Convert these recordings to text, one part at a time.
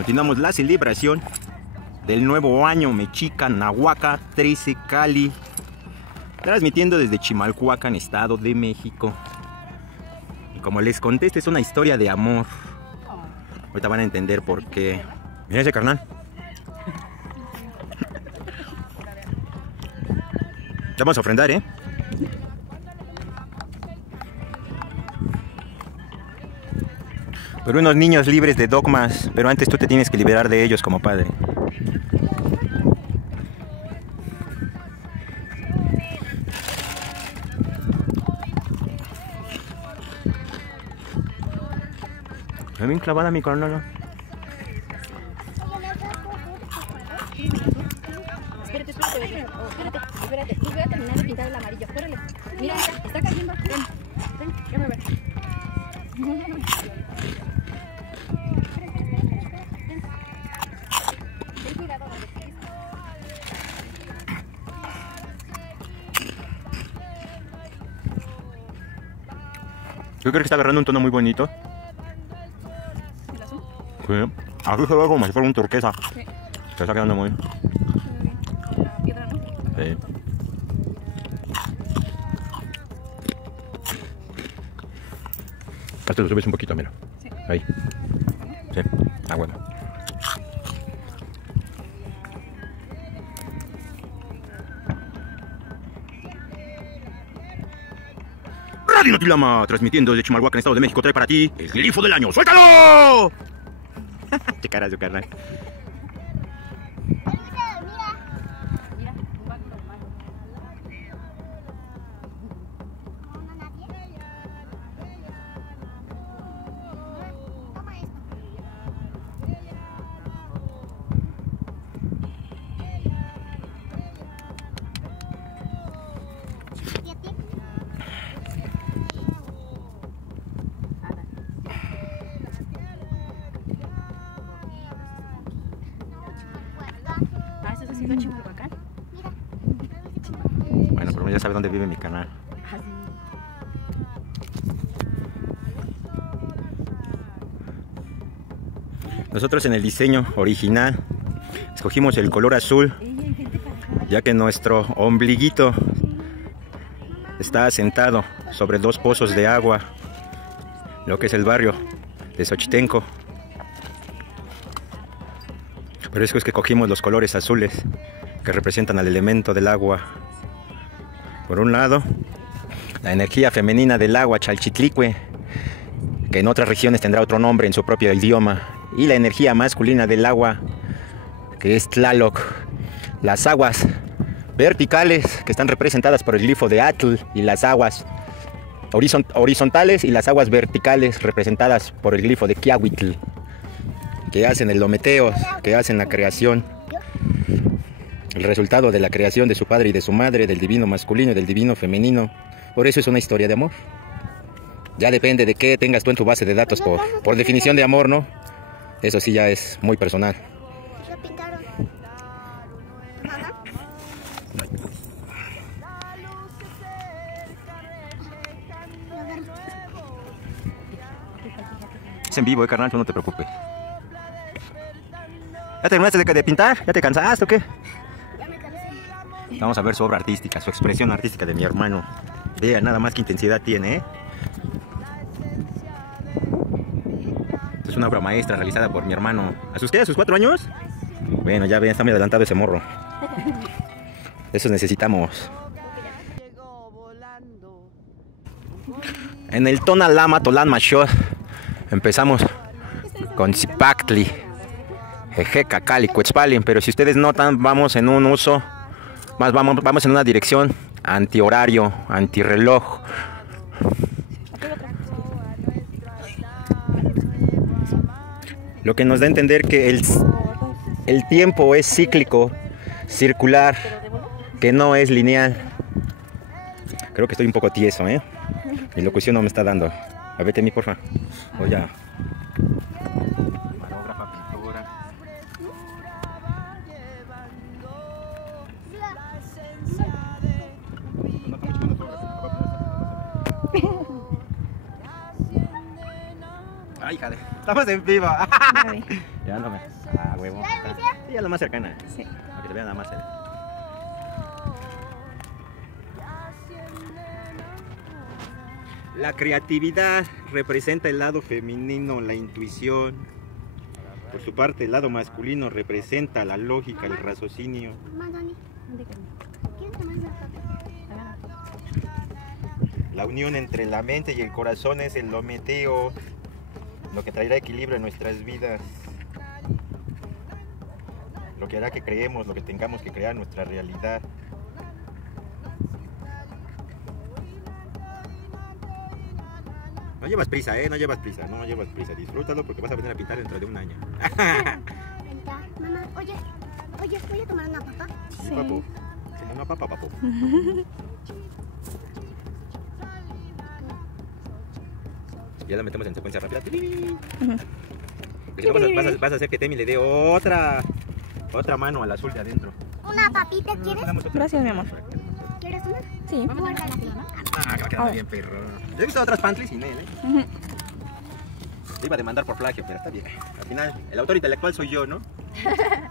Continuamos la celebración del nuevo año Mexica Nahuaca 13 Cali, transmitiendo desde Chimalhuacán, Estado de México. Y como les conté, esta es una historia de amor. Ahorita van a entender por qué. Mira ese carnal. Ya vamos a ofrendar, ¿eh? Por unos niños libres de dogmas, pero antes tú te tienes que liberar de ellos como padre. Está bien clavada mi carnal. Espérate. Tú voy a terminar de pintar el amarillo. Córrele. Mira, está cayendo. Ven, déjame ver. Ten cuidado. Yo creo que está agarrando un tono muy bonito. ¿El azul? Sí. Aquí se ve como si fuera un turquesa. Sí. Se está quedando muy... La piedra, ¿no? Sí. Hasta lo subes un poquito, mira. Sí. Ahí. Sí. Ah, bueno. Radio Notilama, transmitiendo desde Chimalhuacán, Estado de México, trae para ti el glifo del año. ¡Suéltalo! ¡Qué cara su carnal! Mira, un baño normal. Ah, ¿estás haciendo Chimalhuacán? Bueno, pero ya sabe dónde vive mi canal. Ah, sí. Nosotros en el diseño original escogimos el color azul, ya que nuestro ombliguito está asentado sobre dos pozos de agua, lo que es el barrio de Xochitenco. Por eso es que cogimos los colores azules que representan al elemento del agua. Por un lado, la energía femenina del agua, Chalchitlicue, que en otras regiones tendrá otro nombre en su propio idioma, y la energía masculina del agua, que es Tlaloc. Las aguas verticales, que están representadas por el glifo de Atl, y las aguas horizontales y las aguas verticales representadas por el glifo de Quiahuitl, que hacen el lometeo, que hacen la creación, el resultado de la creación de su padre y de su madre, del divino masculino y del divino femenino. Por eso es una historia de amor. Ya depende de qué tengas tú en tu base de datos por definición de amor, ¿no? Eso sí ya es muy personal. ¿Lo pintaron? Es en vivo, carnal, tú no te preocupes. ¿Ya terminaste de pintar? ¿Ya te cansaste o qué? Ya me cansé. Vamos a ver su obra artística, su expresión artística de mi hermano. Vea nada más qué intensidad tiene, ¿eh? Es una obra maestra realizada por mi hermano. ¿A sus qué? ¿A sus 4 años? Bueno, ya ven, está muy adelantado ese morro. Eso necesitamos. En el Tonalama Tolán Machor empezamos con Zipactli, Ejeca, Cali, Cuetzpalli, pero si ustedes notan, vamos en un uso, vamos en una dirección antihorario, antirreloj. Lo que nos da a entender que el tiempo es cíclico, circular, que no es lineal. Creo que estoy un poco tieso, ¿eh? Mi locución no me está dando. A vete a mí, porfa. O ya. Ay, jale. Estamos en vivo. Ya vi. Llevándome. Ah, huevo. Sí, ya lo más cercana. Sí. Para que se vea nada más. La creatividad representa el lado femenino, la intuición. Por su parte, el lado masculino representa la lógica, el raciocinio. Mamá, Dani, ¿quieres tomar una papa? La unión entre la mente y el corazón es el lometeo, lo que traerá equilibrio en nuestras vidas. Lo que hará que creemos, lo que tengamos que crear nuestra realidad. No llevas prisa, no llevas prisa, no llevas prisa. Disfrútalo porque vas a venir a pintar dentro de un año. Pintar. Mamá, oye, ¿voy a tomar una papa? Sí, papu. Como una papa, papu. Ya la metemos en secuencia rápida. Porque si no, vas a hacer que Temi le dé otra mano al azul de adentro. ¿Una papita quieres? Gracias, mi amor. ¿Quieres una? Sí. Guárdala así, ¿no? Ah, que va quedando bien, perro. Yo he visto otras pantries sin él, Ujú. Te iba a demandar por plagio, pero está bien. Al final, el autor intelectual soy yo, ¿no?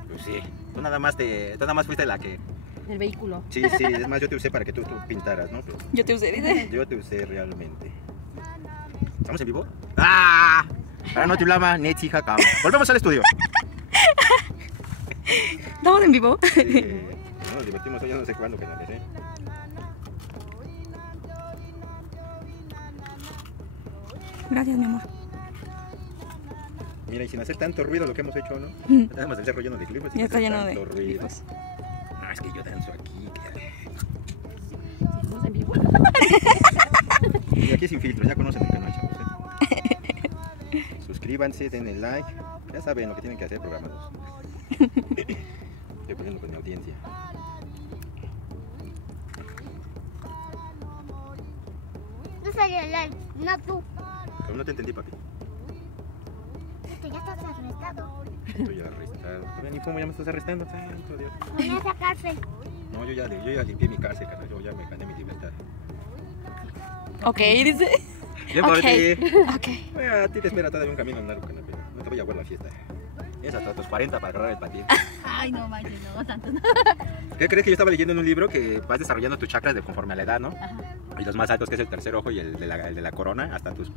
Pues sí. Tú nada más fuiste la que... El vehículo. Sí, es más, yo te usé para que tú pintaras, ¿no? Pero Yo te usé, dice. yo te usé realmente. ¿Estamos en vivo? ¡Ah! Para no te hablaba, Netsi Hakam. Volvemos al estudio. ¿Estamos en vivo? Sí. No, nos divertimos hoy, ya no sé cuándo, canales, ¿eh? Gracias, mi amor. Mira, y sin hacer tanto ruido lo que hemos hecho, ¿no? Tenemos el cerro lleno de clips. Ya está lleno de ruido. clips. No, es que yo danzo aquí. ¿Estamos en vivo? Y aquí sin filtro, ya conocen el canal, chavos, ¿eh? Suscríbanse, denle like. Ya saben lo que tienen que hacer, programados. Estoy poniendo con mi audiencia. No salió el like, no tú. Pero no te entendí, papi. Esto ya estás arrestado. Estoy arrestado. Todavía ni cómo ya me estás arrestando, santo Dios. Ven a esa cárcel. No, yo ya limpié mi cárcel, canal. Yo ya me gané mi libertad. Ok, dice. Bien por ti. Ok. Bueno, a ti te espera todavía un camino largo, canal, pero no te voy a guardar la fiesta. Es hasta tus 40 para agarrar el patín. Ay, no manches, no, tanto no. ¿Qué crees que yo estaba leyendo en un libro que vas desarrollando tus chakras de conforme a la edad, ¿no? Ajá. Y los más altos, que es el tercer ojo y el de la corona, hasta tus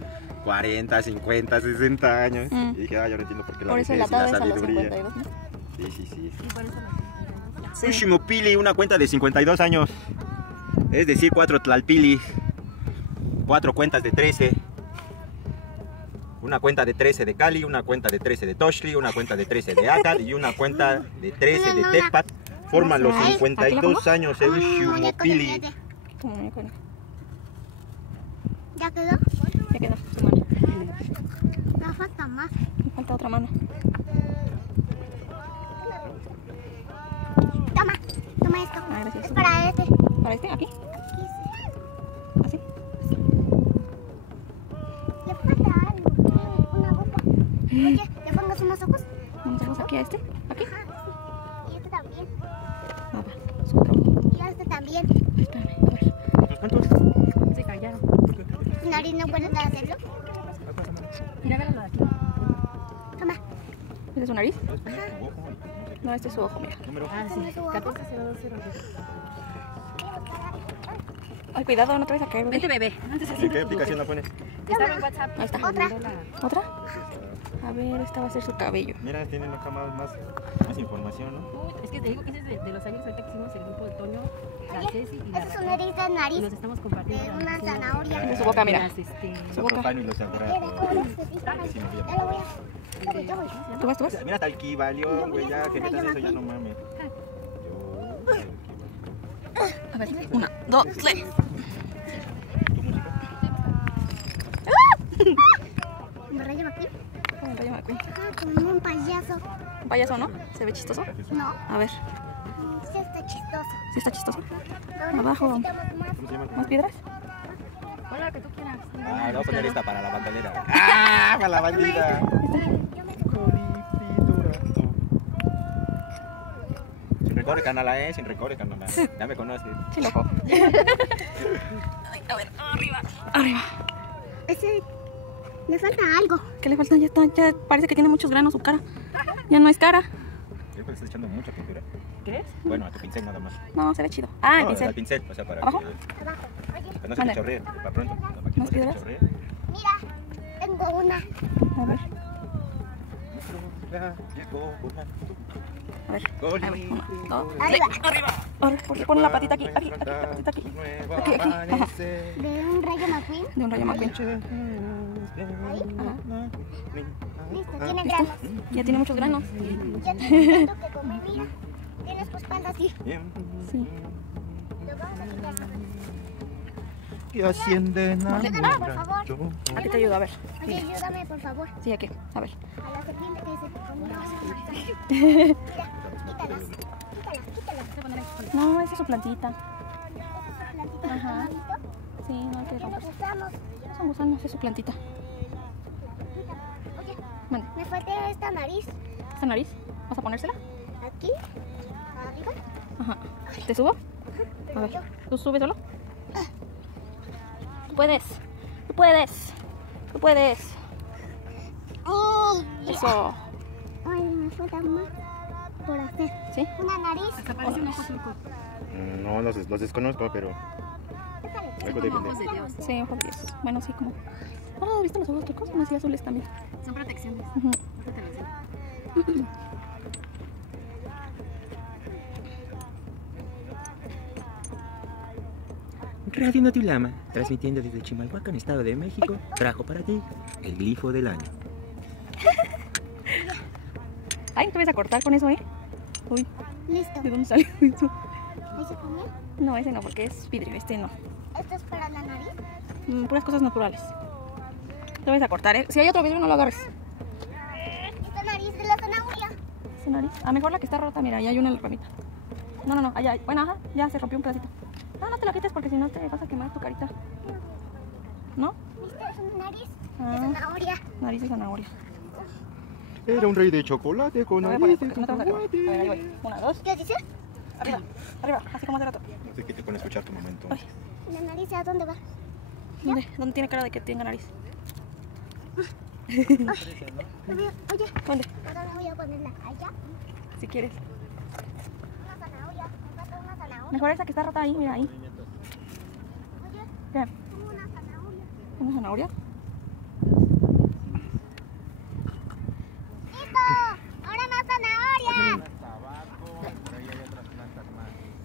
40, 50, 60 años. Mm. Y dije, ah, yo no entiendo por qué la Por eso vejez la y la tabla es a los sabiduría. 52, ¿no? Sí. Sí, por eso Un Shimopili, una cuenta de 52 años. Es decir, 4 Tlalpili. 4 cuentas de 13. Una cuenta de 13 de Cali, una cuenta de 13 de Toshli, una cuenta de 13 de Akad y una cuenta de 13 de Tecpat. Forman los 52 años de un Shimopili. Como muñeco, ¿no? ¿Ya quedó? Ya quedó su mano. No falta más. Me falta otra mano. Toma esto. Ah, gracias. Es para este. ¿Para este? ¿Aquí? ¿Así? Le falta algo. Una boca. Oye, ¿le pongas unos ojos? Vamos a hacer aquí a este. ¿Aquí? Ajá, sí. Y este también. Ah, va. Su otro. Y este también. Espérame, a ver. ¿Cuántos? Se callaron. ¿Tu nariz no puede hacerlo? Mira, véalo de aquí. Toma. ¿Ese es su nariz? No, este es su ojo, mira. Número. Ah, sí. ¿Cómo es su ojo? 14020. Ay, cuidado, no te vayas a caer, bebé. Vente, bebé. Antes ¿En qué aplicación la pones? Estaba en WhatsApp. Ahí está. Otra. ¿Otra? A ver, esta va a ser su cabello. Mira, tienen acá más información, ¿no? Es que te digo que ese es de los años ahorita que hicimos el grupo de Toño, la Ceci y la Esa es su Raquel, nariz de y nariz. los estamos compartiendo. De la una información zanahoria. De su boca, mira. las, Su Los boca. profanos y los sagrados. Ya lo voy a... Yo voy. ¿Tú vas? ¿Tú vas? Mira, hasta el Kibalión, güey, ya, que metas eso, ya no mames. A ver, 1, 2, 3. ¿Me rayo aquí? Como un rayo McQueen. Como un payaso. Un payaso, ¿no? ¿Se ve chistoso? No, A ver, sí está chistoso. ¿sí está chistoso? Ahora Abajo. necesitamos más. ¿Cómo se llama? ¿Más piedras? Pon la que tú quieras. Ah, le voy a poner esta para la bandolera. ¡Ah, para la bandida! Sin recorre, canala, sin recorre, canala. Ya me conoces. Sí, loco. Ay, a ver, arriba. Arriba. Ese Le falta algo. ¿Qué le falta? Ya está, ya parece que tiene muchos granos su cara. Ya no es cara. Creo que le estás echando mucha pintura. ¿Crees? Bueno, a tu pincel nada más. No, se ve chido. Ah, el No, pincel. al pincel, o sea, para ¿Abajo? que, Abajo. Oye, no se te ¿Dónde? chorree, para pronto. Para que ¿Más no se te piedras? chorree. mira, tengo una. A ver. A ver. Ahí voy. 1, 2, Arriba. Arriba. Pon la patita aquí. Aquí. La patita aquí. Aquí, aquí. Ajá. De un rayo McQueen. De un rayo McQueen. Ahí. Ajá. Listo, tiene granos. Ya tiene muchos granos. Ya tengo tanto que comer, mira. Tienes tu espalda así. Sí. Lo vamos a quitar. Que ascienden a Ayúdame, por favor. Aquí te ayudo, a ver. Oye, ayúdame, por favor. Sí, aquí. A ver. A la serpiente que se te comió. Mira, quítalas. Quítalas. No, esa es su plantita. Esa plantita Ajá. que está bonito. Sí, no hay que ¿Qué le romper. gustamos? No son gusanos, es su plantita. Oye, Mande. me falta esta nariz. ¿Esta nariz? ¿Vas a ponérsela? Aquí, arriba. Ajá. ¿Te subo? A Pero ver. yo. ¿Tú subes solo? Tú puedes. Tú puedes. Tú puedes. Eso. Ay, me falta más por hacer. ¿Sí? Una nariz. Hasta parece un ojo turco. No, los desconozco, pero algo de Como ojos de Dios. Sí, ojo de Dios. Bueno, sí, como. Ah, ¿viste los ojos turcos? Son así azules también. Son protecciones. Ujú. Ahorita te lo enseño. Radio Notiulama, transmitiendo desde Chimalhuacán, Estado de México, trajo para ti el glifo del año. Ay, te vas a cortar con eso, ¿eh? Uy, Listo. ¿de dónde salió eso? ¿Ahí se comió? No, ese no, porque es vidrio, este no. Esto es para la nariz. Puras cosas naturales. Te vas a cortar, ¿eh? Si hay otro vidrio, no lo agarres. Esta nariz de la zanahoria. Esa nariz. A mejor la que está rota, mira, ahí hay una en la ramita. No, no, no, allá hay. Bueno, ajá, ya se rompió un pedacito. No, no te la quites porque si no te vas a quemar tu carita. ¿No? ¿Viste? Es una nariz de Ah, zanahoria. nariz de zanahoria. Era un rey de chocolate con Lo voy a poner nariz de porque no te vas a quemar. A ver, ahí chocolate. voy. 1, 2, ¿Qué dices? arriba, arriba, así como hace rato. No sé qué te pone a escuchar tu momento. Ay, ¿La nariz a dónde va? ¿dónde? ¿Dónde tiene cara de que tenga nariz? Oye, ¿Dónde? ahora voy a ponerla allá. Si quieres. Una zanahoria. Me falta una zanahoria. Mejor esa que está rota ahí, mira ahí. Oye, ¿Qué? tengo una zanahoria. ¿Una zanahoria? ¡Listo! ¡Ahora más zanahoria!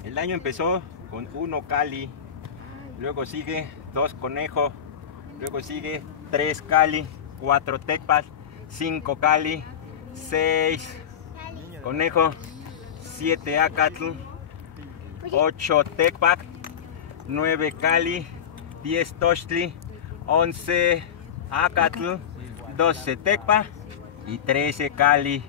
El año empezó con 1 cali, luego sigue 2 conejo, luego sigue 3 cali, 4 tecpas, 5 cali, 6 conejo, 7 acatl, 8 tecpac, 9 cali, 10 tochtli, 11 acatl, 12 tecpa y 13 cali.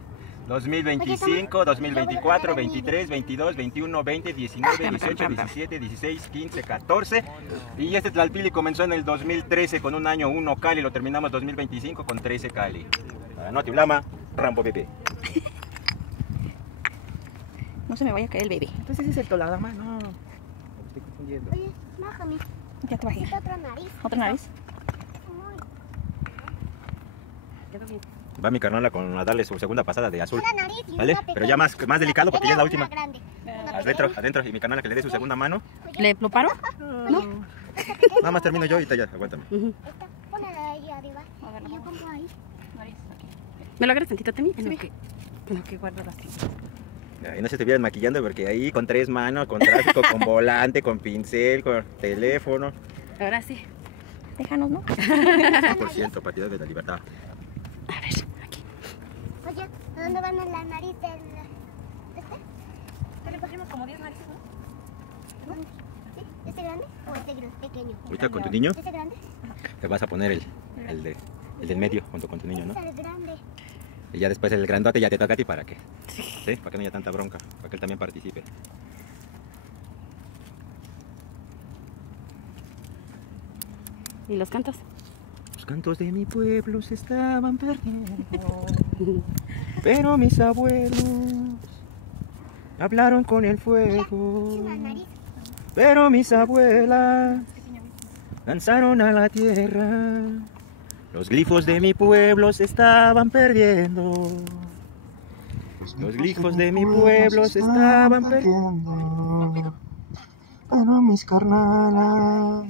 2025, 2024, 23, 22, 21, 20, 19, 18, 17, 16, 15, 14. Y este Tlalpili comenzó en el 2013 con un año 1 cali, lo terminamos 2025 con 13 cali. Para Notiulama, Rambo Bebé. No se me vaya a caer el bebé. Entonces ese es el Toladama, no. Me estoy confundiendo. Oye, bájame. Ya te bajé. Necesito otra nariz. ¿Otra nariz? Quedó bien. Va mi carnala a darle su segunda pasada de azul. Una nariz y ¿Vale? una pequeña. Pero ya más delicado porque ya es la Una última. grande. Una Adentro, pequeña. adentro. Y mi carnala que le dé su segunda mano. ¿Lo paro? Nada más termino yo y ahorita ya, aguántame. Esta, ponela ahí arriba. A ver, Y yo pongo ahí. Nariz, aquí. ¿Me lo agarras tantito también? En lo que guardo las tintas. Y no se estuvieran maquillando porque ahí con 3 manos, con tráfico, con volante, con pincel, con teléfono. Ahora sí. Déjanos, ¿no? 100% partido de la libertad. A ver, aquí. Oye, ¿a dónde van la nariz del... ¿Qué le pusimos como 10 narices, no? ¿Sí? ¿Este grande o este pequeño? Ahorita con tu niño ¿Este grande? te vas a poner el del medio junto con tu niño, ¿no? Este es el grande. Y ya después el grandote ya te toca a ti para que, ¿sí? Para que no haya tanta bronca, para que él también participe. ¿Y los cantos? Los cantos de mi pueblo se estaban perdiendo, pero mis abuelos hablaron con el fuego, Es una nariz. pero mis abuelas lanzaron a la tierra Los glifos de mi pueblo se estaban perdiendo. Los glifos de mi pueblo se estaban perdiendo. Pero mis carnalas.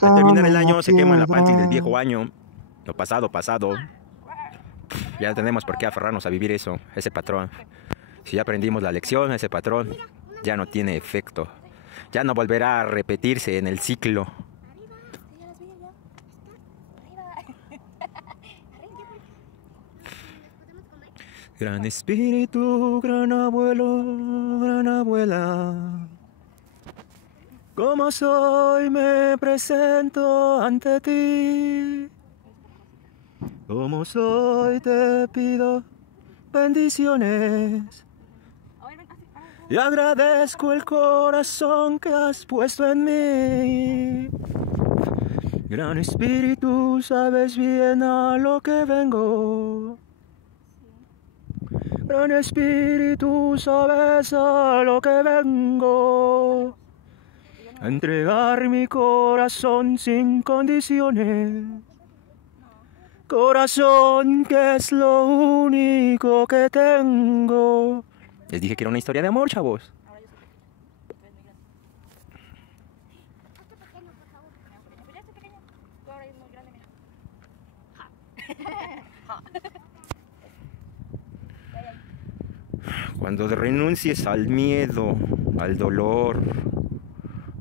Al terminar el año se quema la panza del viejo año. Lo pasado, pasado. Ya no tenemos por qué aferrarnos a vivir eso, ese patrón. Si ya aprendimos la lección, ese patrón ya no tiene efecto. Ya no volverá a repetirse en el ciclo. Gran espíritu, gran abuelo, gran abuela. Como soy me presento ante ti. Como soy te pido bendiciones. Y agradezco el corazón que has puesto en mí. Gran espíritu, sabes bien a lo que vengo. Gran espíritu, sabes a lo que vengo. A entregar mi corazón sin condiciones. Corazón que es lo único que tengo. Les dije que era una historia de amor, chavos. Cuando renuncies al miedo, al dolor,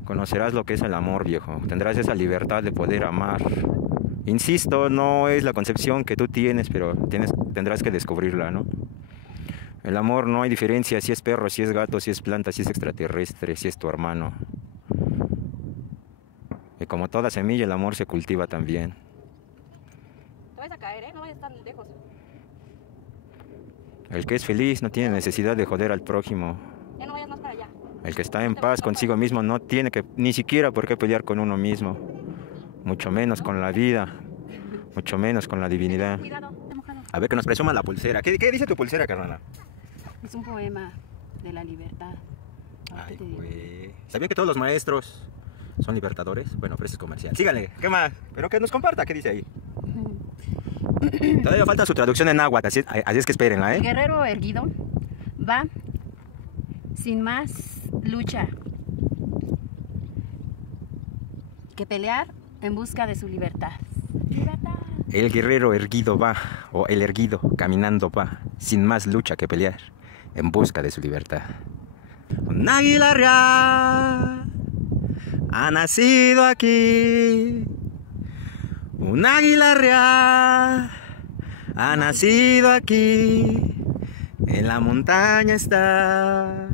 conocerás lo que es el amor, viejo. Tendrás esa libertad de poder amar. Insisto, no es la concepción que tú tienes, pero tendrás que descubrirla, ¿no? El amor no hay diferencia si es perro, si es gato, si es planta, si es extraterrestre, si es tu hermano. Y como toda semilla, el amor se cultiva también. Te vas a caer, ¿eh? No vayas tan lejos. El que es feliz no tiene necesidad de joder al prójimo. Ya no vayas más para allá. El que está en paz consigo mismo no tiene que ni siquiera por qué pelear con uno mismo. Mucho menos con la vida. Mucho menos con la divinidad. Cuidado, te mojado. A ver, que nos presuma la pulsera. ¿Qué dice tu pulsera, carnala? Es un poema de la libertad. Ay, güey. ¿Sabían que todos los maestros son libertadores? Bueno, pero eso es comercial. Síganle, ¿qué más? Pero que nos comparta, ¿qué dice ahí? Todavía falta su traducción en náhuatl, así es que espérenla, El ¿eh? guerrero erguido va sin más lucha que pelear en busca de su libertad. ¡Libertad! El guerrero erguido va, o el erguido caminando va, sin más lucha que pelear, en busca de su libertad. Un águila real ha nacido aquí. Un águila real ha nacido aquí. En la montaña está.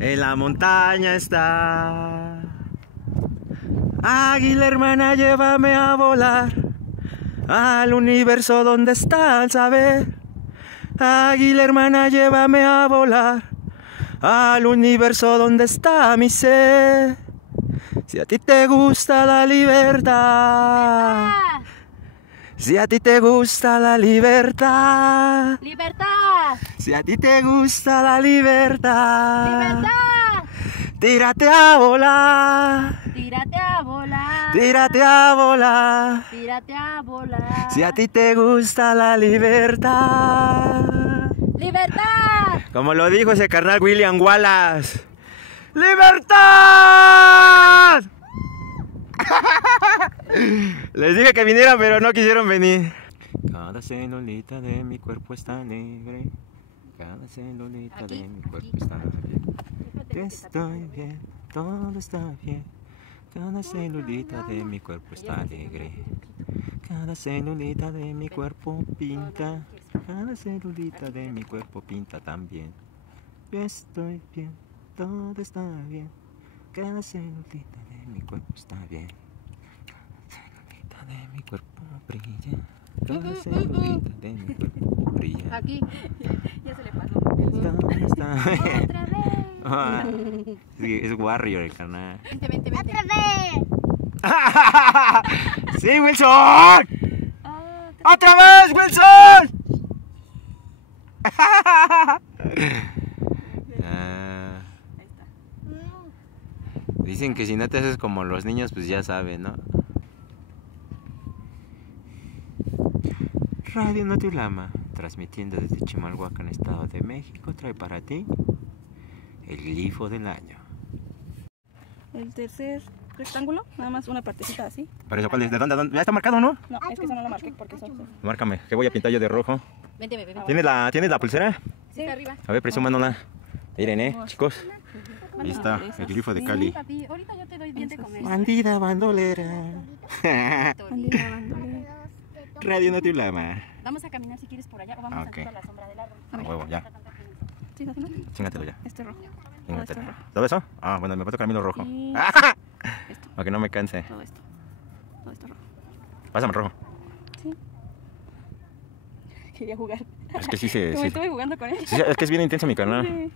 En la montaña está. Águila hermana, llévame a volar al universo donde está el saber. Águila hermana, llévame a volar al universo donde está mi ser. Si a ti te gusta la libertad, si a ti te gusta la libertad, ¡Libertad! si a ti te gusta la libertad, ¡Libertad! tírate a volar, Tírate a volar. tírate a volar. Tírate a volar. Si a ti te gusta la libertad. ¡Libertad! Como lo dijo ese carnal William Wallace. ¡Libertad! Les dije que vinieran, pero no quisieron venir. Cada celulita de mi cuerpo está alegre. Cada celulita de mi cuerpo está bien. Estoy bien, todo está bien. Cada celulita de mi cuerpo está alegre. Cada celulita de mi cuerpo pinta. Cada celulita de mi cuerpo pinta también. Yo estoy bien, todo está bien. Cada celulita de mi cuerpo está bien. Cada celulita de mi cuerpo brilla. Cada celulita de mi cuerpo brilla. Aquí. Ya se le pasó. Todo está bien. Otra vez. Ah, sí, es Warrior el canal. Vente, vente, vente. ¡Otra vez! ¡Sí, Wilson! ¡Otra vez, Wilson! Dicen que si no te haces como los niños, pues ya saben, ¿no? Radio Notulama, transmitiendo desde Chimalhuacán, Estado de México, trae para ti el glifo del año. El tercer rectángulo, nada más una partecita así. ¿Para eso cuál es? ¿De dónde? ¿Ya está marcado, no? No, es que eso no lo marqué porque eso... Márcame, que voy a pintar yo de rojo. Vente, bebé. ¿Tienes la pulsera? Sí, arriba. A ver, presúmanosla. Miren, chicos. Ahí está, el glifo de Cali. Papi, ahorita yo te doy bien de comer. Bandida bandolera. Bandera, bandolera. Radio Notulama. Vamos a caminar si quieres por allá o vamos Ok. a la sombra del árbol. A huevo, ya. Sí, así no. Chingatelo ya. Este rojo. Todo Chingatelo. esto rojo. ¿Todo eso? Ah, bueno, me va a tocar a mí lo rojo. Y esto, Para que no me canse. todo esto. Todo esto rojo. Pásame el rojo. Sí. Quería jugar. Es que sí se... Como Sí, estuve jugando con él. sí, es que es bien intenso mi canal. Sí.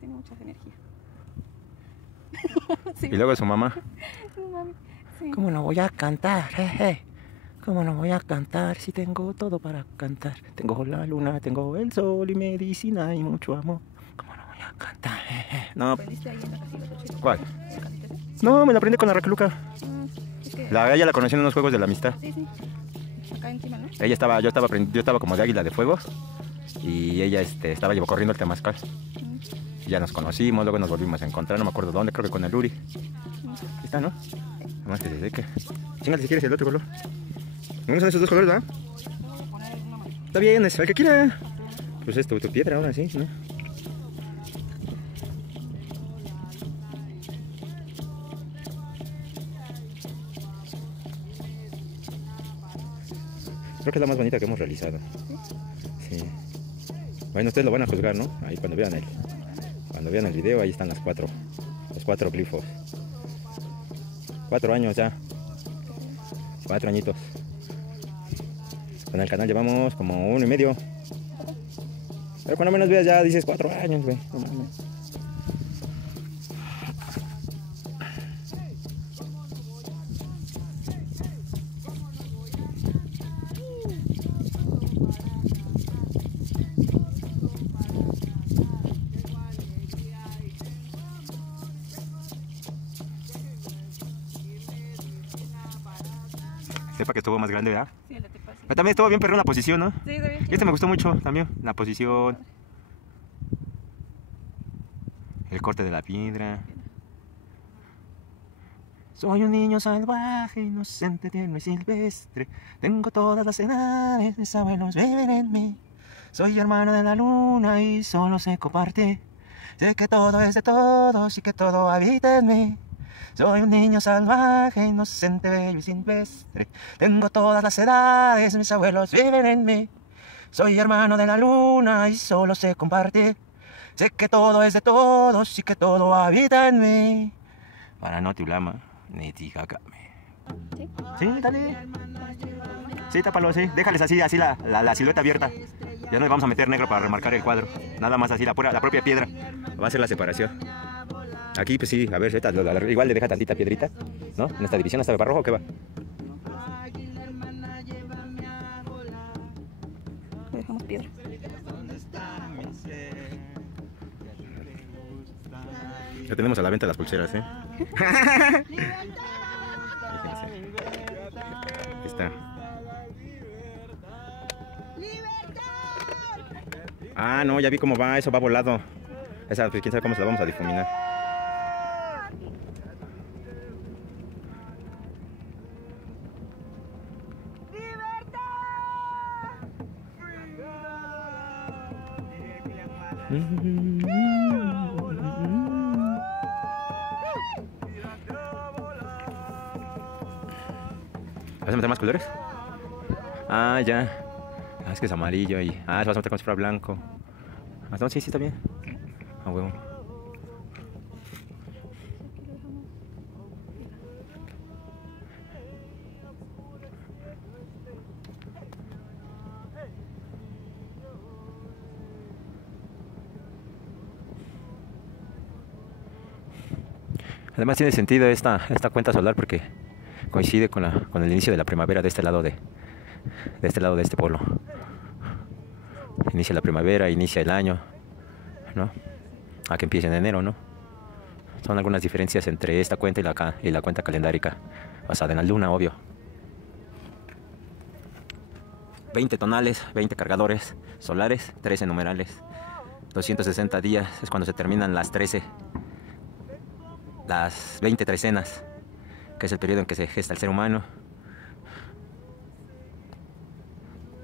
Tiene mucha energía. Sí. Y luego su mamá. No mami. Sí. ¿Cómo no voy a cantar? ¿Cómo no voy a cantar si tengo todo para cantar? Tengo la luna, tengo el sol y medicina y mucho amor. ¿Cómo no voy a cantar? No, ¿Aprendiste ahí en la casita? ¿cuál? ¿La casita esa? No, me la aprendí con la Raqueluca. Es que... Ella la conocí en unos juegos de la amistad. Sí, sí. Acá encima, ¿no? Yo estaba como de águila de fuego y ella estaba corriendo el temazcal. Ya nos conocimos, luego nos volvimos a encontrar, no me acuerdo dónde, creo que con el Uri. Ahí está, ¿no? Nada más que se seque. Chingale si quieres el otro color. ¿No son esos dos colores, verdad? Está bien, es el que quiera. Pues es tu piedra ahora sí, ¿no? Creo que es la más bonita que hemos realizado. Sí. Bueno, ustedes lo van a juzgar, ¿no? Ahí cuando vean el video, ahí están los cuatro glifos. 4 años ya. 4 añitos. Con el canal llevamos como 1 y medio. Pero cuando menos veas ya dices 4 años, güey. No mames. Sepa que estuvo más grande, ¿verdad? Sí, el de Tepa, sí. Pero también estuvo bien perro la posición, ¿no? Sí, está bien. Y me gustó mucho también, la posición. El corte de la piedra. Soy un niño salvaje, inocente, tierno y silvestre. Tengo todas las edades, mis abuelos viven en mí. Soy hermano de la luna y solo sé comparte. Sé que todo es de todos y que todo habita en mí. Soy un niño salvaje, inocente, bello y silvestre. Tengo todas las edades, mis abuelos viven en mí. Soy hermano de la luna y solo sé compartir. Sé que todo es de todos y que todo habita en mí. Para Notulama, Netigagame. ¿Sí? Sí, dale. Sí, tápalo, sí. Déjales así la silueta abierta. Ya no le vamos a meter negro para remarcar el cuadro. Nada más así, la propia piedra. Va a ser la separación. Aquí, pues sí, a ver, igual le deja tantita piedrita, ¿no? En esta división, ¿hasta para rojo o qué va? Le dejamos piedra. Ya tenemos a la venta las pulseras, ¿eh? Fíjense. Ahí está. Ah, no, ya vi cómo va, eso va volado. Esa, pues quién sabe cómo se la vamos a difuminar. ¿Vas a meter más colores? Ah, ya. Ah, es que es amarillo y... Ah, se vas a meter como si fuera blanco. Ah, no, sí, está bien. Ah, huevo. Además tiene sentido esta cuenta solar porque coincide con el inicio de la primavera de este lado de este pueblo. Inicia la primavera, inicia el año, ¿no? A que empiece en enero, ¿no? Son algunas diferencias entre esta cuenta y la cuenta calendárica basada en la luna, obvio. 20 tonales, 20 cargadores solares, 13 numerales. 260 días es cuando se terminan las 20 trecenas, que es el periodo en que se gesta el ser humano.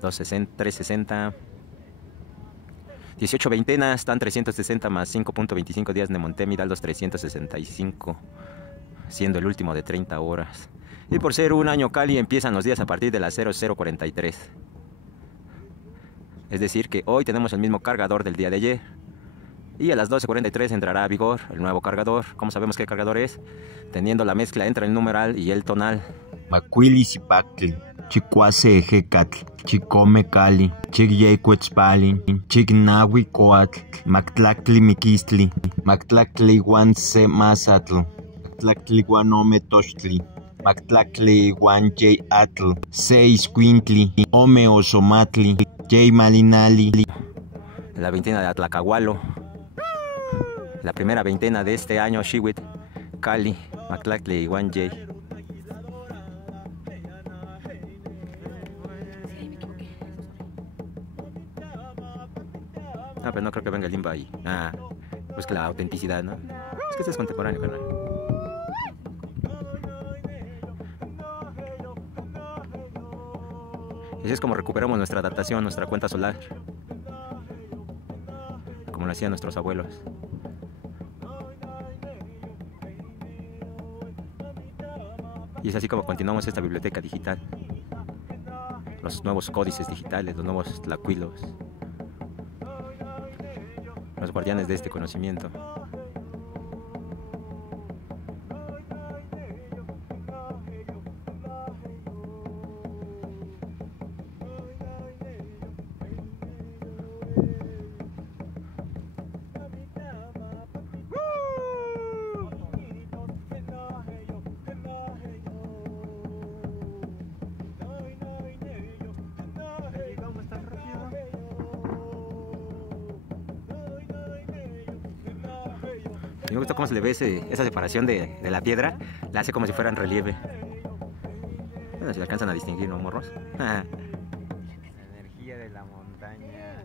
360. 18 veintenas, dan 360 más 5.25 días de Montemid, da los 365, siendo el último de 30 horas. Y por ser un año Kali, empiezan los días a partir de las 0043. Es decir, que hoy tenemos el mismo cargador del día de ayer. Y a las 12:43 entrará a vigor el nuevo cargador. ¿Cómo sabemos qué cargador es? Teniendo la mezcla entre el numeral y el tonal. Macuili Zipactli, Chicuase Ejecatl, Chicome Cali, Chicyecuetzpali, Chignahui Coatl, Mactlactli Miquistli, Mactlactli Guanse Mazatl, Mactlactli Guanome Tochtli, Mactlactli Guanjay Atl, Seis Quintli, Ome Osomatli, Jay Malinali. La veintena de Atlacahualo. La primera veintena de este año, Xihuitl, Cali, Mactlactli y Guanjay. Ah, pero no creo que venga el limba ahí. Ah, pues que la autenticidad, ¿no? Es que este es contemporáneo, carnal. Y así es como recuperamos nuestra datación, nuestra cuenta solar. Como lo hacían nuestros abuelos. Y es así como continuamos esta biblioteca digital. Los nuevos códices digitales, los nuevos tlacuilos. Los guardianes de este conocimiento. Me gusta cómo se le ve esa separación de la piedra. La hace como si fuera en relieve. Bueno, si alcanzan a distinguir, ¿no, morros? La energía de la montaña.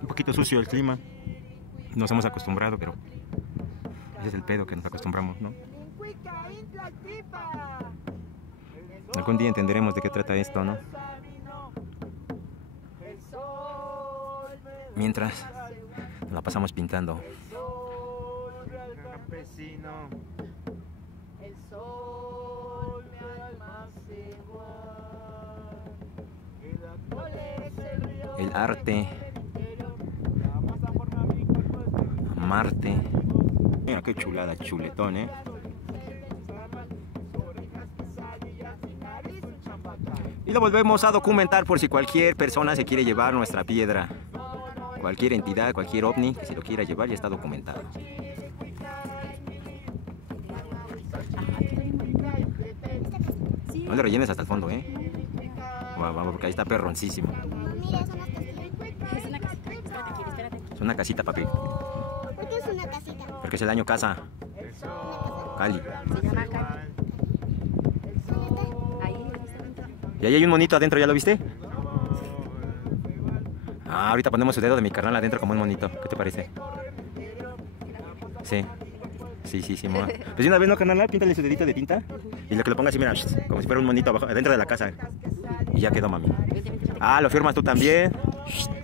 Un poquito sucio el clima. Nos hemos acostumbrado, pero ese es el pedo que nos acostumbramos, ¿no? Algún día entenderemos de qué trata esto, ¿no? Mientras nos la pasamos pintando. El arte. Marte. Mira qué chulada, chuletón, ¿eh? Y lo volvemos a documentar por si cualquier persona se quiere llevar nuestra piedra. Cualquier entidad, cualquier ovni que se lo quiera llevar, ya está documentado. No le rellenes hasta el fondo, ¿eh? Vamos, porque ahí está perroncísimo. Mira, son las castillas. Es una casita. Espérate aquí, espérate. Es una casita, papi. ¿Por qué es una casita? Porque es el año casa. Cali. Se llama Cali. Ahí está. Y ahí hay un monito adentro, ¿ya lo viste? Ah, ahorita ponemos el dedo de mi carnal adentro como un monito. ¿Qué te parece? Sí. Sí, mamá. Pues de una vez, ¿no, carnal? Píntale su dedito de tinta. Y lo que lo ponga así, mira, como si fuera un monito abajo, adentro de la casa. Y ya quedó, mami. Ah, lo firmas tú también.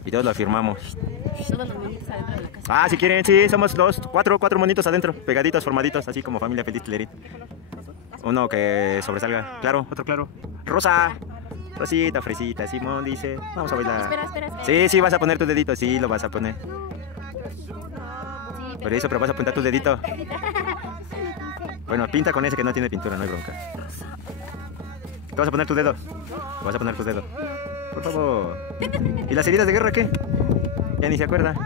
Y todos lo firmamos. Todos los monitos adentro de la casa. Ah, si quieren, sí, somos cuatro monitos adentro, pegaditos, formaditos, así como familia feliz Tlerit. Uno que sobresalga, claro, otro claro. Rosa, Rosita, fresita, Simón dice, vamos a bailar. Espera. Sí, vas a poner tu dedito, sí, lo vas a poner. Por eso, pero vas a pintar tu dedito. Bueno, pinta con ese que no tiene pintura, no hay bronca. ¿Te vas a poner tu dedo? ¿Te vas a poner tu dedo? Por favor. ¿Y las heridas de guerra qué? Ya ni se acuerda.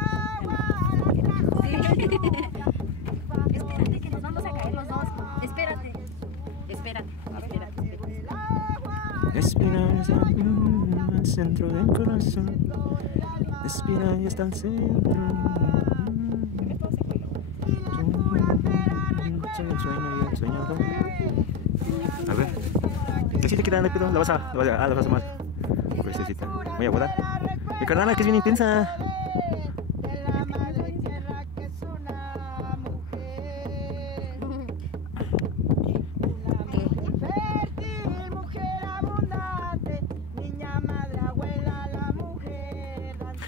Espérate que nos vamos a caer los dos. Espérate. Respirar al centro del corazón. Respira y está al centro. el sueño y el soñador. A ver. Que sí te queda, no hay pedo. La vas a más. Pues necesita. Voy a guardar. Mi carnal, que es bien intensa.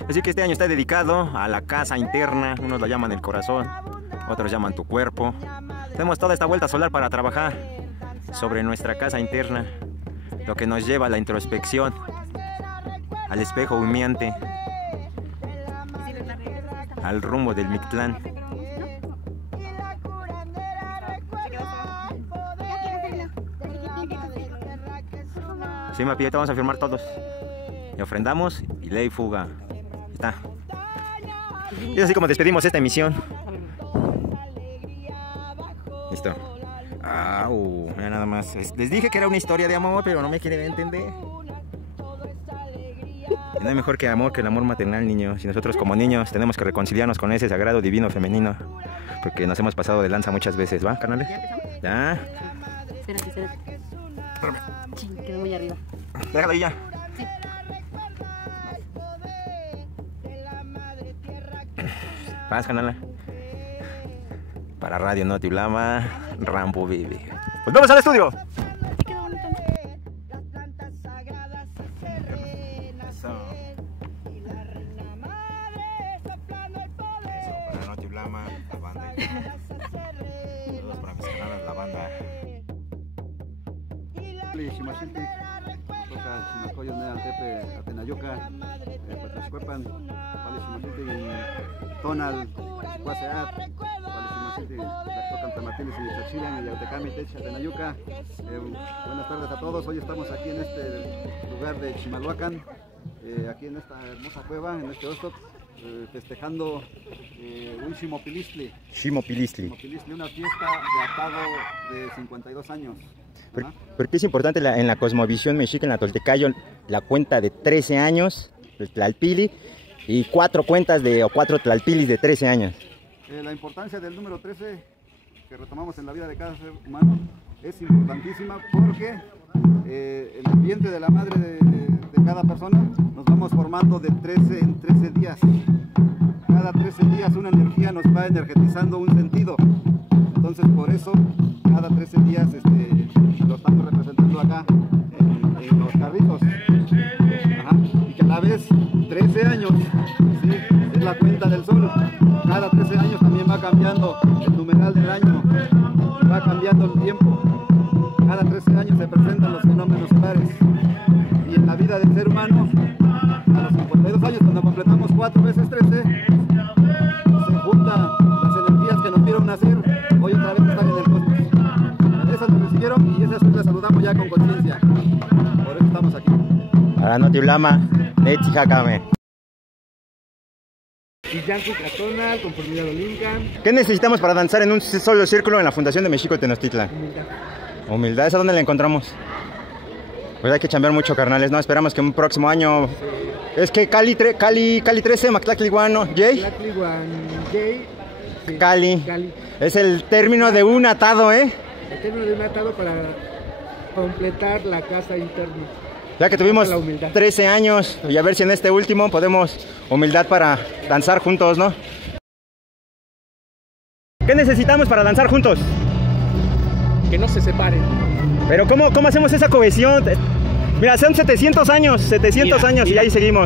Así que este año está dedicado a la casa interna. Unos lo llaman el corazón, otros llaman tu cuerpo. Tenemos toda esta vuelta solar para trabajar sobre nuestra casa interna, lo que nos lleva a la introspección, al espejo humeante, al rumbo del Mictlán. Sí, Mapilleta, vamos a firmar todos. Y ofrendamos y ley fuga. Está. Y es así como despedimos esta emisión. Listo. Mira nada más. Les dije que era una historia de amor, pero no me quieren entender. Y no hay mejor que amor que el amor maternal, niños. Y nosotros como niños tenemos que reconciliarnos con ese sagrado divino femenino. Porque nos hemos pasado de lanza muchas veces, ¿va, carnales? ¿Ya? Espérate. Ching, quedó muy arriba. Déjalo ahí ya. Paz, canala. Para Radio Noti Ulama, Rambo Vive. ¡Pues vamos al estudio! Eso. Para Noti Ulama, la banda. Saludos para mis canales, la banda. Ximachiltic, toca Chimacoyo, Nealtepe, Atenayuca, Patascuepan, Pali Ximachiltic, Tonal, Chicuaseat, Pali Ximachiltic, tocan Tamatilis y Chachilan, y Yautecami, Techa, Atenayuca. Buenas tardes a todos. Hoy estamos aquí en este lugar de Chimalhuacán, aquí en esta hermosa cueva, en este Ostok, festejando un Ximopilistli. Ximopilistli. Una fiesta de atado de 52 años. Porque es importante en la cosmovisión mexica, en la Toltecayo, la cuenta de 13 años, el Tlalpili, y 4 Tlalpilis de 13 años. La importancia del número 13 que retomamos en la vida de cada ser humano es importantísima porque el ambiente de la madre de cada persona nos vamos formando de 13 en 13 días. Cada 13 días una energía nos va energetizando un sentido. Entonces por eso cada 13 días lo estamos representando acá en los carritos. Y que a la vez 13 años, ¿sí? Es la cuenta del sol. Cada 13 años también va cambiando el numeral del año, va cambiando el tiempo. Cada 13 años se presentan los fenómenos solares. Y en la vida del ser humano, a los 52 años, cuando completamos 4 veces 13, se juntan las energías que nos vieron nacer, hoy otra vez están en el cosmos. Esas nos recibieron y esas las saludamos ya con conciencia. Por eso estamos aquí. Para Noti Ulama, Neti Jacame. ¿Qué necesitamos para danzar en un solo círculo en la Fundación de México Tenochtitlan? Humildad. ¿Esa dónde la encontramos? Pues hay que chambear mucho, carnales, ¿no? Esperamos que un próximo año... Es que Cali 13, Mactlacliguano, Jay. Cali. Es el término de un atado, ¿eh? El término de un atado para completar la casa interna. Ya que tuvimos 13 años, y a ver si en este último podemos humildad para danzar juntos, ¿no? ¿Qué necesitamos para danzar juntos? Que no se separen. Pero ¿cómo hacemos esa cohesión? Mira, son 700 años, y ahí seguimos.